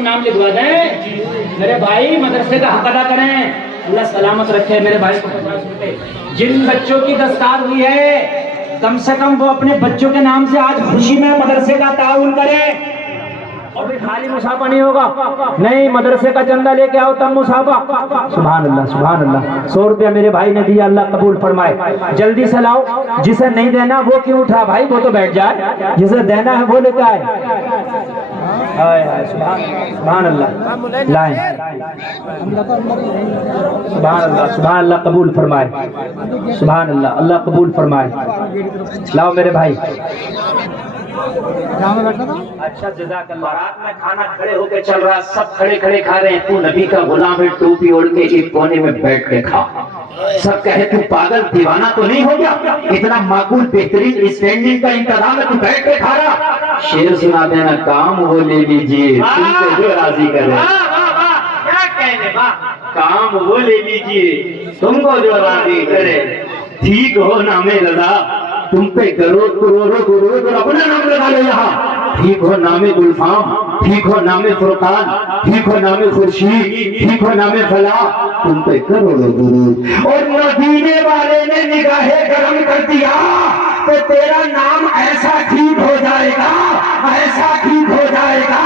کم نام لکھوا دیں. میرے بھائی مدرسے کا حق ادا کریں. اللہ سلامت رکھے میرے بھائی کو. 50 روپے جن بچوں کی دستار ہوئی ہے کم سے کم وہ اپنے بچوں کے نام سے آج خوشی میں مدرسے کا تعاون کریں. اور بھی خالی مسافہ نہیں ہوگا, نہیں مدرسے کا چندہ لے کے آؤ تب مسافہ. سبحان اللہ سبحان اللہ. 100 روپیہ میرے بھائی نے دیا, اللہ قبول فرمائے. جلدی سے لاؤ. جسے نہیں دینا وہ کیوں اٹھا بھائی, وہ تو بیٹھ جائے. جسے دینا ہے وہ لے کے آئے. سبحان اللہ. لائیں. سبحان اللہ سبحان اللہ قبول فرمائے. سبحان اللہ اللہ قبول فرمائے. لاؤ میرے بھائی. اچھا جزاک اللہ. رات میں کھانا کھڑے ہو کے چل رہا, سب کھڑے کھڑے کھا رہے ہیں. تو نبی کا غلام ہے, ٹوپی اوڑھ کے ایک کونے میں بیٹھ کے کھا. سب کہے تو پاگل دیوانہ تو نہیں ہو گیا, اتنا معقول بہترین اسٹینڈنگ کا انتظام ہے, تو بیٹھ کے کھا رہا. شعر سنا دینا, کام وہ لے لیجیے تم کو جو راضی کرے. کیا کہنے با, کام وہ لے لیجیے تم کو جو راضی کرے. ٹھیک ہو نام رضا, تم پہ کروڑ کروڑوں کروڑ اپنا نام لگا لے یہاں. ٹھیک ہو نام گلفام, ٹھیک ہو نام فرقان, ٹھیک ہو نام خورشید, ٹھیک ہو نام فلاح, تم پہ کروڑوں درود. اور مدینے والے نے نگاہ کرم کر دیا تو تیرا نام ایسا ٹھیک ہو جائے گا, ایسا ٹھیک ہو جائے گا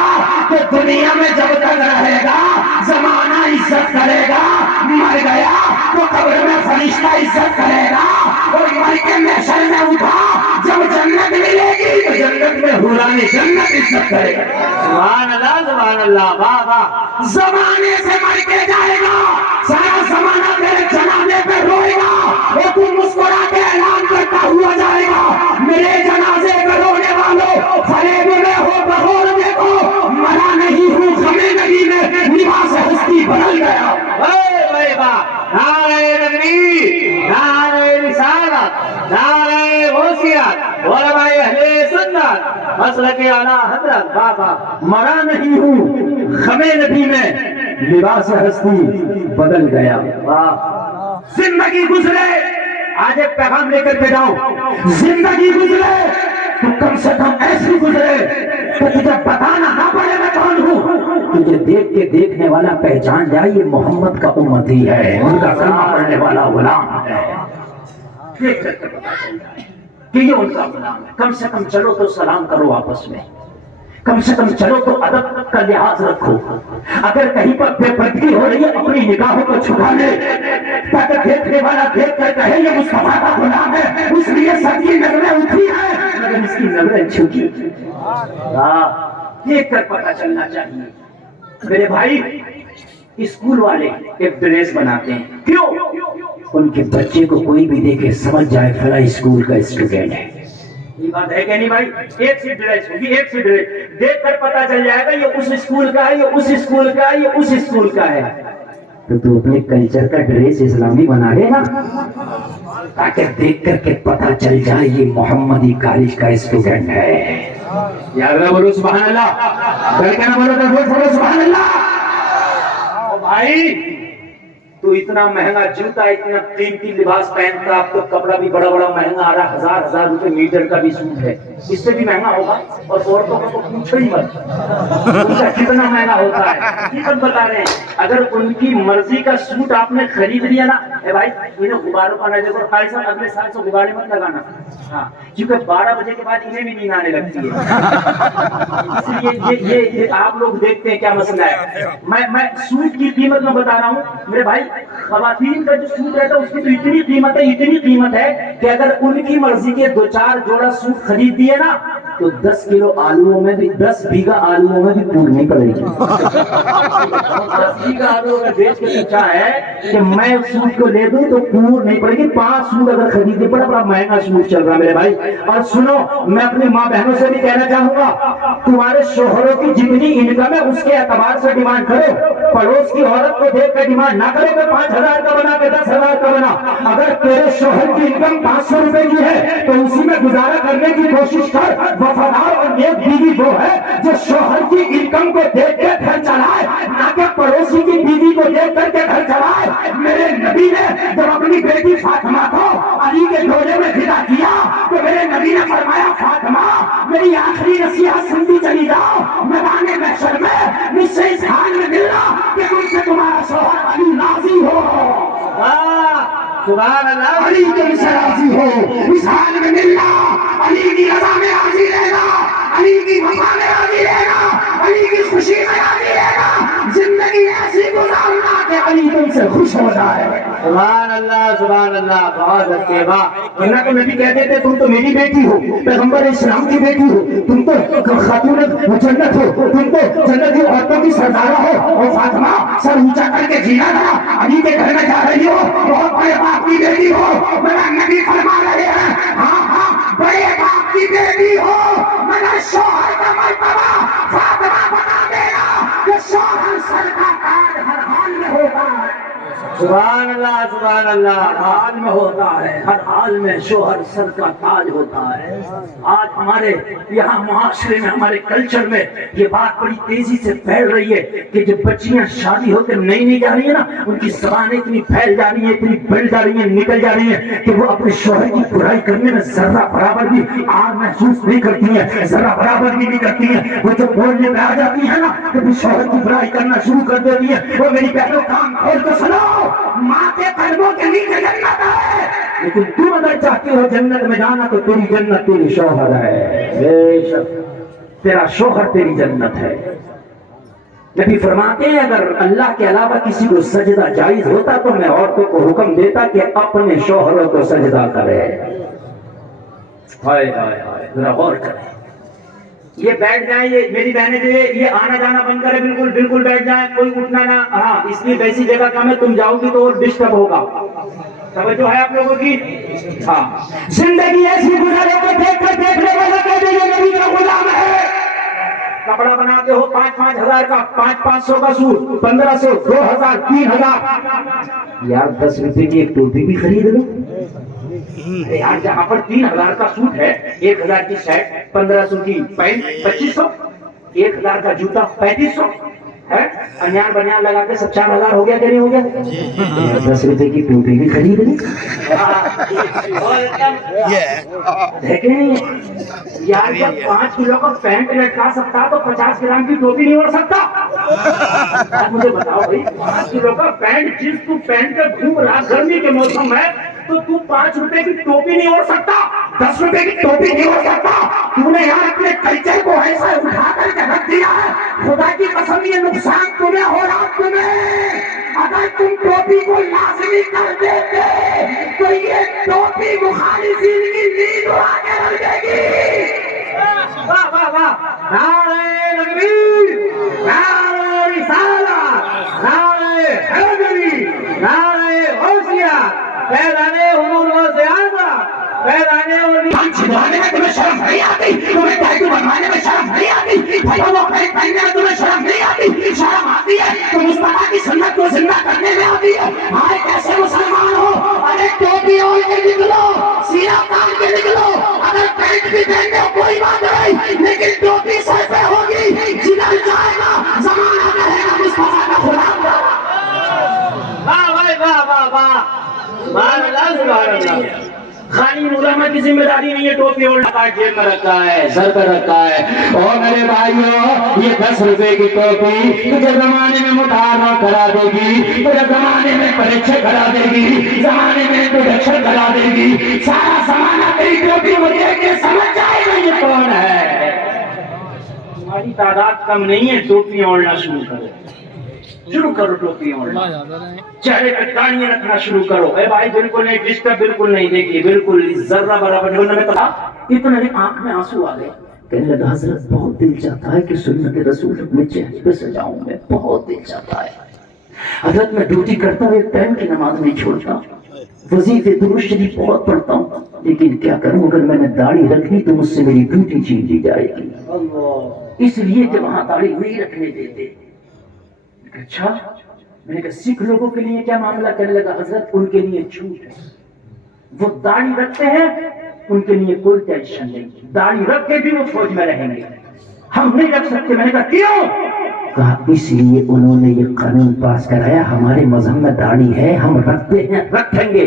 کہ دنیا میں جب تک رہے گا زمانہ عزت کرے گا. مر گیا تو قبر میں فرشتہ عزت کرے گا, اور مر کے محشر میں اٹھا جب جنت ملے گی تو جنت میں حوران جنت عزت کرے گا. سبحان اللہ سبحان اللہ. واہ واہ. زمانے سے مر کے جائے گا, سارا زمانہ تیرے جنازے پہ روئے گا, اور تو مسکرا کے اعلان کرتا ہوا جائے گا, میرے جنازے پہ رونے والوں فریب میں ہو بغور دیکھو, مرا نہیں ہوں غمِ نبی میں لباس ہستی بدل گیا. نعرہ تکبیر, نعرہ رسالت, نعرہ غوثیت, علماء اہل سنت, مسلک اعلیٰ حضرت. بابا مرا نہیں ہوں غمِ نبی میں لباس ہستی بدل گیا. زندگی گزرے, آج ایک پیغام لے کر کے جاؤ, زندگی گزرے تو کم سے کم ایسی گزرے کہ تجھے بتانا نہ پڑے میں کون ہوں. تجھے دیکھ کے دیکھنے والا پہچان جائے یہ محمد کا امتی ہے, ان کا کلمہ پڑھنے والا غلام ہے. دیکھ کر کے پتا چل جائے کہ یہ ان کا غلام ہے. کم سے کم چلو تو سلام کرو آپس میں, کم سے کم چلو تو ادب کا لحاظ رکھو. اگر کہیں پر بے پردگی ہو رہی ہے اپنی نگاہوں کو چھپا لے تاکہ دیکھنے والا دیکھ کر کہے یہ مصطفیٰ کا غلام ہے, اس لیے سب کی نظریں اٹھی ہیں مگر اس کی نظریں چھکی. دیکھ کر پتا چلنا چاہیے. میرے بھائی اسکول والے ایک ڈریس بناتے ہیں, کیوں؟ ان کے بچے کو کوئی بھی دیکھے سمجھ جائے فلاں اسکول کا اسٹوڈنٹ ہے. یہ بات ہے کہ نہیں بھائی؟ ایک سی ڈریس ہوگی, ایک سی ڈریس, دیکھ کر پتا چل جائے گا یہ اس اسکول کا ہے, یہ اس اسکول کا ہے, یہ اس اسکول کا ہے. تو اپنے کلچر کا ڈریس اسلامی بنا لے نا, تاکہ دیکھ کر کے پتا چل جائے یہ محمدی کالج کا اسٹوڈنٹ ہے. یاد نہ بولو سبحان اللہ, ڈر کے نہ بولو سبحان اللہ. بھائی تو اتنا مہنگا جوتا, اتنا قیمتی لباس پہنتا, اب تو کپڑا بھی بڑا بڑا مہنگا آ رہا, 1000 روپے میٹر کا بھی سوٹ ہے, اس سے بھی مہنگا ہوگا. اور عورتوں کو تو پوچھو ہی مت, ان کا کتنا مہنگا ہوتا ہے. حقیقت بتا رہے ہیں, اگر ان کی مرضی کا سوٹ آپ نے خرید لیا نا, اے بھائی انہیں غباروں کا نہ دیکھو, خالی صاحب اگلے سال سے غبارے مت لگانا, ہاں, کیونکہ 12 بجے کے بعد انہیں بھی نیند آنے لگتی ہے. اس لیے یہ آپ لوگ دیکھتے ہیں کیا مسئلہ ہے. میں سوٹ کی قیمت میں بتا رہا ہوں میرے بھائی, خواتین کا جو سوٹ رہتا ہے اس کی تو اتنی قیمت ہے کہ اگر ان کی مرضی کے 2-4 جوڑا سوٹ خرید دیے نا تو 10 کلو آلووں میں بھی 10 بیگھا آلووں میں بھی پور نہیں پڑے گی. 10 بیگھا آلووں میں بیچ کے پوچھا ہے کہ میں سوٹ کو لے دوں تو پور نہیں پڑے گی. 5 سوٹ اگر خریدنے پڑا, بڑا مہنگا سوٹ چل رہا میرے بھائی. اور سنو, میں اپنی ماں بہنوں سے بھی کہنا چاہوں گا, تمہارے شوہروں کی جتنی انکم ہے اس کے اعتبار سے ڈیمانڈ کرو. پڑوس کی عورت کو دیکھ کر ڈیمانڈ نہ کرو کہ 5000 کا بنا کہ 10000 کا بنا. اگر تیرے شوہر کی انکم 500 روپے کی ہے تو اسی میں گزارا کرنے کی کوشش کر. وفادار اور نیک بیوی وہ ہے جو شوہر کی انکم کو دیکھ کے گھر چلائے, نہ کہ پڑوسی کی بیوی کو دیکھ کر کے گھر چلائے. میرے نبی نے جب اپنی بیٹی فاطمہ کو علی کے جھولے میں فدا کیا تو میرے نبی نے فرمایا, فاطمہ میری آخری نصیحت سنتی چلی جاؤ, میدان محشر میں مجھ سے شوہر علی راضی ہو، سبحان اللہ، علی تم سے راضی ہو، اس حال میں ملنا، علی کی رضا میں راضی رہنا، علی کی وفا میں راضی رہنا، علی کی خوشی میں راضی رہنا، زندگی ایسی گزارنا کہ علی تم سے خوش ہو جائے۔ سبحان اللہ، سبحان اللہ، بہت اچھے، واہ۔ ورنہ تو نبی کہتے تھے تم تو میری بیٹی ہو، پیغمبر اسلام کی بیٹی ہو، تم تو خاتون جنت ہو، تم تو جنت کی عورتوں کی سردارہ ہو، اور فاطمہ سر اونچا کر کے جینا تھا، علی کے گھر میں جا رہی ہو، بہت بڑے باپ کی بیٹی ہو، میرا نبی فرما رہے ہیں ہاں ہاں بڑے باپ کی بیٹی ہو، مگر شوہر کا مرتبہ فاطمہ بتا دینا کہ شوہر سر کا تاج ہر حال میں ہوتا ہے، سبحان اللہ، سبحان اللہ، ہر حال میں ہوتا ہے، ہر حال میں شوہر سر کا تاج ہوتا ہے۔ آج ہمارے یہاں معاشرے میں، ہمارے کلچر میں یہ بات بڑی تیزی سے پھیل رہی ہے کہ جب بچیاں شادی ہو کر نئی جا رہی ہیں نا، ان کی زبانیں اتنی پھیل جا رہی ہیں، اتنی بڑھ جا رہی ہیں، نکل جا رہی ہیں کہ وہ اپنے شوہر کی برائی کرنے میں ذرہ برابر بھی آر محسوس نہیں کرتی ہیں، ذرہ برابر بھی نہیں کرتی ہیں۔ وہ جب بولنے پہ آ جاتی ہیں نا تو پھر شوہر کی برائی کرنا شروع کر دیتی ہیں۔ وہ میری بہنوں کام کھول کے سنو، ماں کے قدموں کے نیچے جنت ہے، لیکن تم اگر چاہتی ہو جنت میں جانا تو تیری جنت تیری شوہر ہے، بے شک تیرا شوہر تیری جنت ہے۔ نبی فرماتے ہیں اگر اللہ کے علاوہ کسی کو سجدہ جائز ہوتا تو میں عورتوں کو حکم دیتا کہ اپنے شوہروں کو سجدہ کرے۔ ہائے ہائے ہائے، ذرا غور کریں۔ یہ بیٹھ جائیں، یہ میری بہنیں جو یہ آنا جانا بند کرے، بالکل بالکل بیٹھ جائیں، کوئی اٹھنا نہ، ہاں اس لیے ویسی جگہ کم ہے، تم جاؤ گی تو ڈسٹرب ہوگا، توجہ ہے آپ لوگوں کی؟ ہاں، زندگی ایسی گزارے کو دیکھ کر دیکھنے والا کہتے ہیں نبی کا غلام ہے۔ کپڑا بناتے ہو 5-5 ہزار کا، 500 کا سوٹ، 1500، 2000، 3000، یار 10 روپے کی ایک ٹوپی بھی خرید لو یار، جہاں پر 3000 کا سوٹ ہے، 1000 کی شرٹ، 1500 کی پینٹ، 2500، 1000 کا جوتا 3500 ہے، انیان بنیان لگا کے سب 4000 ہو گیا کہ نہیں ہو گیا؟ 10 روپے کی ٹوپی بھی خرید لی دیکھیں یار، جب 5 کلو کا پینٹ لٹکا سکتا تو 50 گرام کی ٹوپی نہیں اوڑھ سکتا؟ مجھے بتاؤ بھائی، 5 کلو کا پینٹ جس تو پینٹ کر گھوم رہا گرمی کے موسم میں، تو تو 5 روپے کی ٹوپی نہیں اوڑھ سکتا، 10 روپے کی ٹوپی نہیں اوڑھ سکتا؟ تو نے یار اپنے کلچر کو ایسا اٹھا کر کے رکھ دیا ہے، خدا کی قسم یہ نقصان تمہیں ہو رہا تمہیں۔ اگر تم ٹوپی کو لازمی کر دیتے تو یہ ٹوپی مخالفین کی نیند اڑا کے رکھ دے گی۔ واہ واہ واہ، نعرہ تکبیر، نعرہ رسالت، نعرہ حیدری، نعرہ غوثیہ، فیضان حضور غوث اعظم، فیضان چھڑوانے میں تمہیں شرف نہیں آتی، تمہیں ٹیٹو بنوانے میں شرف نہیں آتی، بھائیوں وہ پہننے میں تمہیں شرف نہیں آتی، شرم آتی ہے تو مصطفیٰ کی سنت کو زندہ کرنے میں آتی ہے۔ ہائے کیسے مسلمان ہو، ارے ٹوپی اوڑھ کے نکلو، سینا تان کے نکلو، اگر پینٹ بھی پہننے ہو کوئی بات نہیں، لیکن ٹوپی سر پہ ہوگی، جدھر جائے گا زمانہ رہے گا مصطفیٰ کا غلام کا۔ واہ واہ واہ واہ واہ، سبحان اللہ، سبحان اللہ۔ خانی علماء کی ذمہ داری نہیں ہے ٹوپی اوڑھنا، جیب میں رکھا ہے، سر پہ رکھا ہے۔ اور میرے بھائیوں یہ 10 روپے کی ٹوپی تجھے زمانے میں مطالعہ کرا دے گی، تجھے زمانے میں پریچھے کرا دے گی، زمانے میں انٹروڈکشن کرا دے گی، سارا زمانہ تیری ٹوپی کو دیکھ کے سمجھ جائے گا یہ کون ہے۔ تمہاری تعداد کم نہیں ہے، ٹوپی اوڑھنا شروع کرو ٹوپی اوڑھنا، چہرے پہ داڑیاں رکھنا شروع کرو۔ اے بھائی بالکل نہیں ڈسٹرب، بالکل نہیں، دیکھیے بالکل ذرہ برابر نہیں۔ انہوں نے کہا اتنا نہیں، آنکھ میں آنسو آ گئے، کہنے لگا حضرت بہت دل چاہتا ہے کہ سنت رسول اپنے چہرے پہ سجاؤں، میں بہت دل چاہتا ہے حضرت، میں ڈیوٹی کرتا ہوں، ایک ٹائم کی نماز نہیں چھوڑتا، وظیفے درود شریف بہت پڑھتا ہوں، لیکن کیا کروں اگر میں نے داڑھی رکھ لی تو مجھ سے میری ڈیوٹی چھین لی جائے گی، اس لیے کہ وہاں داڑھی نہیں رکھنے دیتے۔ اچھا، میں نے کہا سکھ لوگوں کے لیے کیا معاملہ؟ کرنے لگا حضرت ان کے لیے چھوٹ ہے، وہ داڑھی رکھتے ہیں، ان کے لیے کوئی ٹینشن نہیں، داڑھی رکھ کے بھی وہ فوج میں رہیں گے، ہم نہیں رکھ سکتے۔ میں نے کہا کیوں؟ کہا اس لیے انہوں نے یہ قانون پاس کرایا، ہمارے مذہب میں داڑھی ہے، ہم رکھتے ہیں، رکھیں گے،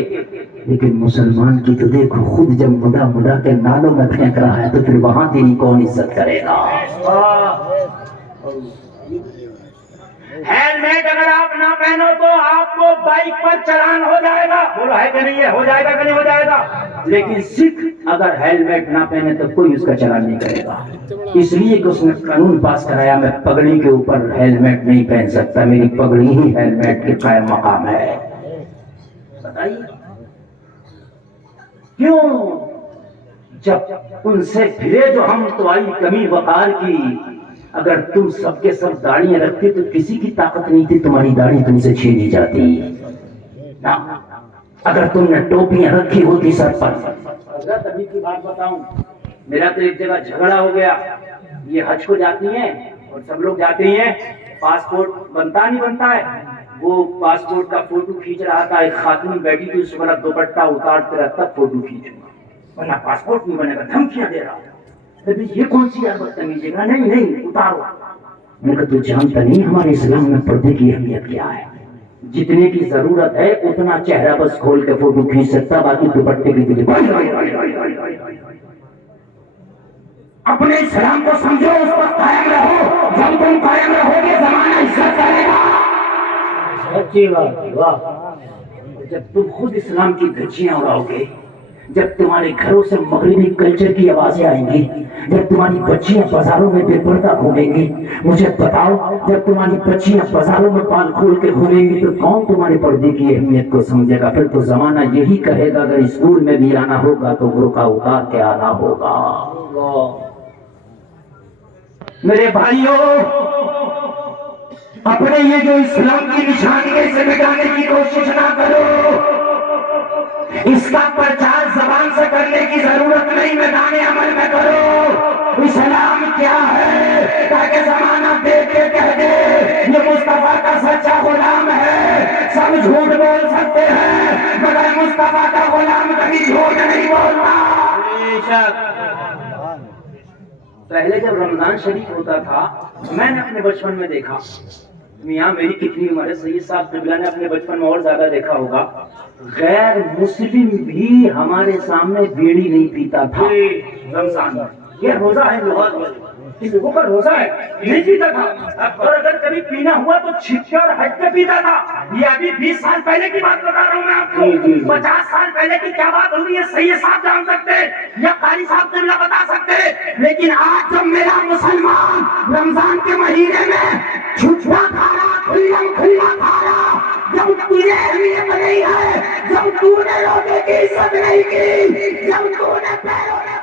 لیکن مسلمان کی تو دیکھو خود جب مدا مدا کے نالوں میں پھینک رہا ہے تو پھر وہاں تیری کون عزت کرے گا؟ ہیلمیٹ اگر آپ نہ پہنو تو آپ کو بائک پر چلان ہو جائے گا. بولو ہے کہ نہیں ہے؟ ہو جائے گا کہ نہیں ہو جائے گا؟ لیکن سکھ اگر ہیلمیٹ نہ پہنے تو کوئی اس کا چلان نہیں کرے گا. اس لیے کہ اس نے قانون پاس کرایا میں پگڑی کے اوپر ہیلمیٹ نہیں پہن سکتا, میری پگڑی ہی ہیلمیٹ کے قائم مقام ہے. بتائیے کیوں؟ جب ان سے پھرے جو ہم تو آئی کمی وقار کی. اگر تم سب کے سب داڑیاں رکھتے تو کسی کی طاقت نہیں تھی تمہاری داڑھی تم سے چھینی جاتی نا. اگر تم نے ٹوپیاں رکھی ہوتی سر پر. حضرت ابھی کی بات بتاؤں, میرا تو ایک جگہ جھگڑا ہو گیا. یہ حج کو جاتی ہیں اور سب لوگ جاتے ہیں, پاسپورٹ بنتا نہیں بنتا ہے. وہ پاسپورٹ کا فوٹو کھینچ رہا تھا, ایک خاتون بیٹھی تھی, اس کو دوپٹہ اتارتے رہتا فوٹو کھینچوں گا ورنہ پاسپورٹ نہیں بنے گا, دھمکیاں دے رہا. یہ کون سی یار بدتمیزی ہے؟ نہیں نہیں اتارو. میں نے کہا تو جانتا نہیں ہمارے اسلام میں پردے کی اہمیت کیا ہے؟ جتنے کی ضرورت ہے اتنا چہرہ بس کھول کے فوٹو کھینچ سکتا, باقی دوپٹے کی دلی. اپنے اسلام کو سمجھو, اس پر قائم رہو. جب تم قائم رہو گے زمانہ عزت کرے گا. سچی بات. واہ, جب تم خود اسلام کی دھجیاں اڑاؤ گے, جب تمہارے گھروں سے مغربی کلچر کی آوازیں آئیں گی, جب تمہاری بچیاں بازاروں میں بے پردہ گھومیں گی, مجھے بتاؤ جب تمہاری بچیاں بازاروں میں بال کھول کے گھومیں گی تو کون تمہارے پردے کی اہمیت کو سمجھے گا؟ پھر تو زمانہ یہی کہے گا اگر اسکول میں بھی آنا ہوگا تو برقع اتار کے آنا ہوگا. میرے بھائیوں, اپنے یہ جو اسلام کی نشانی ہے اسے مٹانے کی کوشش نہ کرو. اس کا پرچار زبان سے کرنے کی ضرورت نہیں, میدان عمل میں کرو. اسلام کیا ہے تاکہ زمانہ دیکھ کے کہہ دے یہ مصطفیٰ کا سچا غلام ہے. سب جھوٹ بول سکتے ہیں مگر مصطفیٰ کا غلام کبھی جھوٹ نہیں بولتا. پہلے جب رمضان شریف ہوتا تھا میں نے اپنے بچپن میں دیکھا, میاں میری کتنی عمر ہے, سید صاحب قبلہ نے اپنے بچپن میں اور زیادہ دیکھا ہوگا, غیر مسلم بھی ہمارے سامنے بیڑی نہیں پیتا تھا رمضان. یہ روزہ ہے, لوگوں کا روزہ ہے, نہیں پیتا تھا. اور اگر کبھی پینا ہوا تو چھپ کے اور ہٹ کے پیتا تھا. یہ ابھی 20 سال پہلے کی بات بتا رہا ہوں میں آپ کو. 50 سال پہلے کی کیا بات ہوئی ہے سید صاحب جان سکتے یا قاری صاحب قبلہ بتا سکتے. لیکن آج جب میرا مسلمان رمضان کے مہینے میں چھپا کھا رہا, کھلا کھا رہا, جب تجھے اہمیت نہیں ہے, جب تو نے روزے کی عزت نہیں کی, جب تو نے پیروں میں